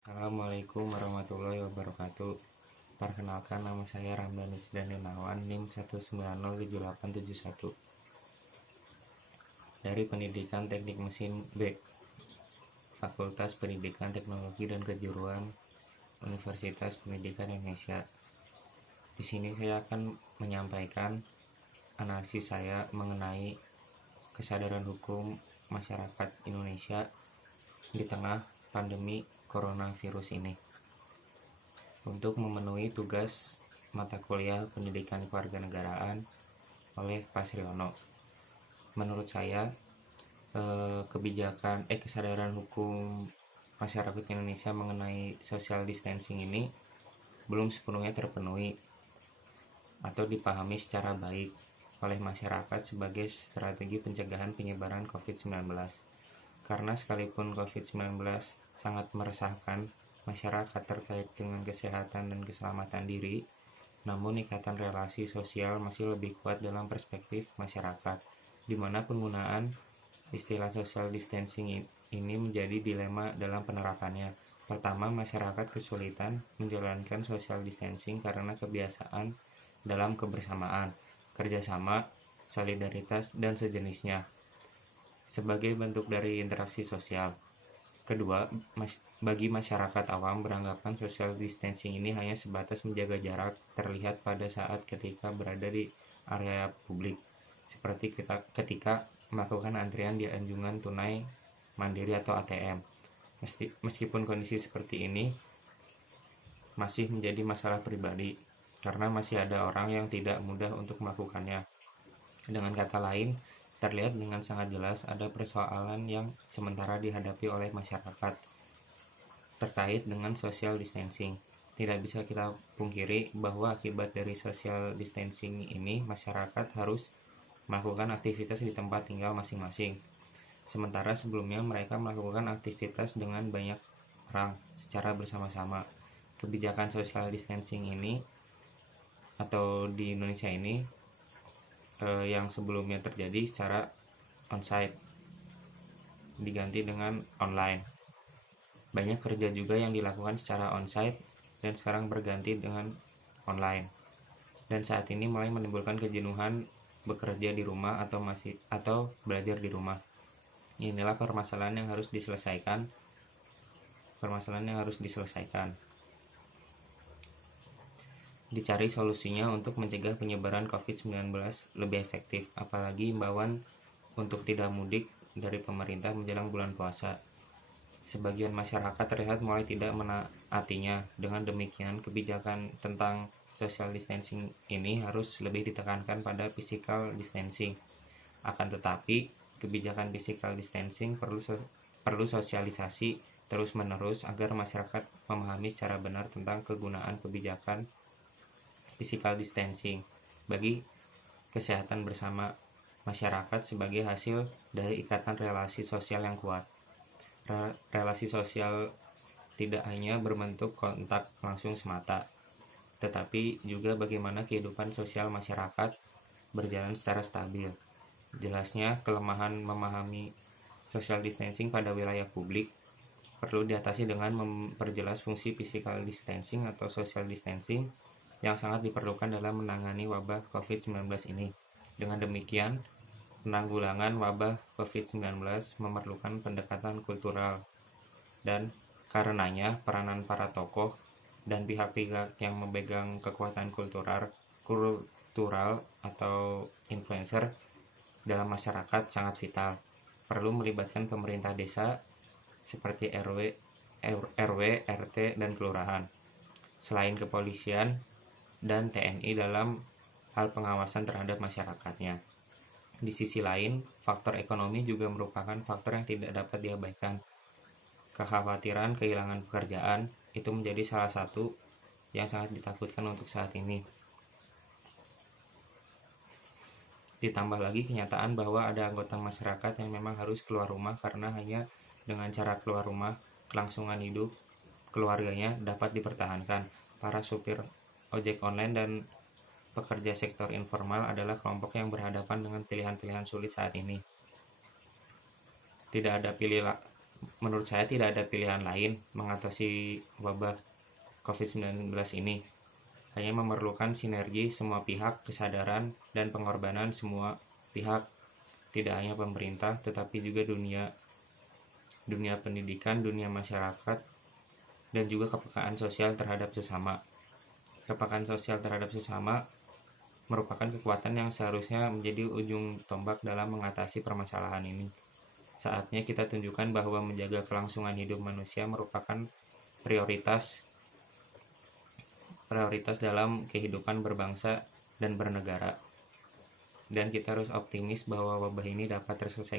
Assalamualaikum warahmatullahi wabarakatuh. Perkenalkan, nama saya Ramdan Isdanunawan, NIM 1907871 dari Pendidikan Teknik Mesin B, Fakultas Pendidikan Teknologi dan Kejuruan Universitas Pendidikan Indonesia. Di sini saya akan menyampaikan analisis saya mengenai kesadaran hukum masyarakat Indonesia di tengah pandemi coronavirus ini. Untuk memenuhi tugas mata kuliah pendidikan kewarganegaraan oleh Pak Sriono. Menurut saya, kesadaran hukum masyarakat Indonesia mengenai social distancing ini belum sepenuhnya terpenuhi atau dipahami secara baik oleh masyarakat sebagai strategi pencegahan penyebaran COVID-19. Karena sekalipun COVID-19 sangat meresahkan masyarakat terkait dengan kesehatan dan keselamatan diri, namun ikatan relasi sosial masih lebih kuat dalam perspektif masyarakat, di mana penggunaan istilah social distancing ini menjadi dilema dalam penerapannya. Pertama, masyarakat kesulitan menjalankan social distancing karena kebiasaan dalam kebersamaan, kerjasama, solidaritas, dan sejenisnya sebagai bentuk dari interaksi sosial. Kedua, bagi masyarakat awam beranggapan social distancing ini hanya sebatas menjaga jarak terlihat pada saat ketika berada di area publik, seperti ketika melakukan antrian di anjungan tunai mandiri atau ATM. Meskipun kondisi seperti ini masih menjadi masalah pribadi, karena masih ada orang yang tidak mudah untuk melakukannya. Dengan kata lain, terlihat dengan sangat jelas ada persoalan yang sementara dihadapi oleh masyarakat terkait dengan social distancing. Tidak bisa kita pungkiri bahwa akibat dari social distancing ini masyarakat harus melakukan aktivitas di tempat tinggal masing-masing. Sementara sebelumnya mereka melakukan aktivitas dengan banyak orang secara bersama-sama. Kebijakan social distancing ini atau di Indonesia ini yang sebelumnya terjadi secara onsite diganti dengan online. Banyak kerja juga yang dilakukan secara onsite dan sekarang berganti dengan online. Dan saat ini mulai menimbulkan kejenuhan bekerja di rumah atau belajar di rumah. Inilah permasalahan yang harus diselesaikan. Dicari solusinya untuk mencegah penyebaran COVID-19 lebih efektif, apalagi imbauan untuk tidak mudik dari pemerintah menjelang bulan puasa. Sebagian masyarakat terlihat mulai tidak menaatinya. Dengan demikian, kebijakan tentang social distancing ini harus lebih ditekankan pada physical distancing. Akan tetapi, kebijakan physical distancing perlu sosialisasi terus-menerus agar masyarakat memahami secara benar tentang kegunaan kebijakan physical distancing bagi kesehatan bersama masyarakat sebagai hasil dari ikatan relasi sosial yang kuat. Relasi sosial tidak hanya berbentuk kontak langsung semata, tetapi juga bagaimana kehidupan sosial masyarakat berjalan secara stabil. Jelasnya, kelemahan memahami social distancing pada wilayah publik perlu diatasi dengan memperjelas fungsi physical distancing atau social distancing yang sangat diperlukan dalam menangani wabah COVID-19 ini. Dengan demikian, penanggulangan wabah COVID-19 memerlukan pendekatan kultural, dan karenanya peranan para tokoh dan pihak-pihak yang memegang kekuatan kultural atau influencer dalam masyarakat sangat vital. Perlu melibatkan pemerintah desa seperti RW, RT, dan kelurahan, selain kepolisian dan TNI dalam hal pengawasan terhadap masyarakatnya. Di sisi lain, faktor ekonomi juga merupakan faktor yang tidak dapat diabaikan. Kekhawatiran kehilangan pekerjaan itu menjadi salah satu yang sangat ditakutkan untuk saat ini. Ditambah lagi kenyataan bahwa ada anggota masyarakat yang memang harus keluar rumah karena hanya dengan cara keluar rumah, kelangsungan hidup keluarganya dapat dipertahankan. Para supir ojek online dan pekerja sektor informal adalah kelompok yang berhadapan dengan pilihan-pilihan sulit saat ini. Tidak ada menurut saya tidak ada pilihan lain mengatasi wabah COVID-19 ini. Hanya memerlukan sinergi semua pihak, kesadaran, dan pengorbanan semua pihak. Tidak hanya pemerintah, tetapi juga dunia pendidikan, dunia masyarakat, dan juga kepekaan sosial terhadap sesama. Kepekaan sosial terhadap sesama merupakan kekuatan yang seharusnya menjadi ujung tombak dalam mengatasi permasalahan ini. Saatnya kita tunjukkan bahwa menjaga kelangsungan hidup manusia merupakan prioritas dalam kehidupan berbangsa dan bernegara. Dan kita harus optimis bahwa wabah ini dapat terselesaikan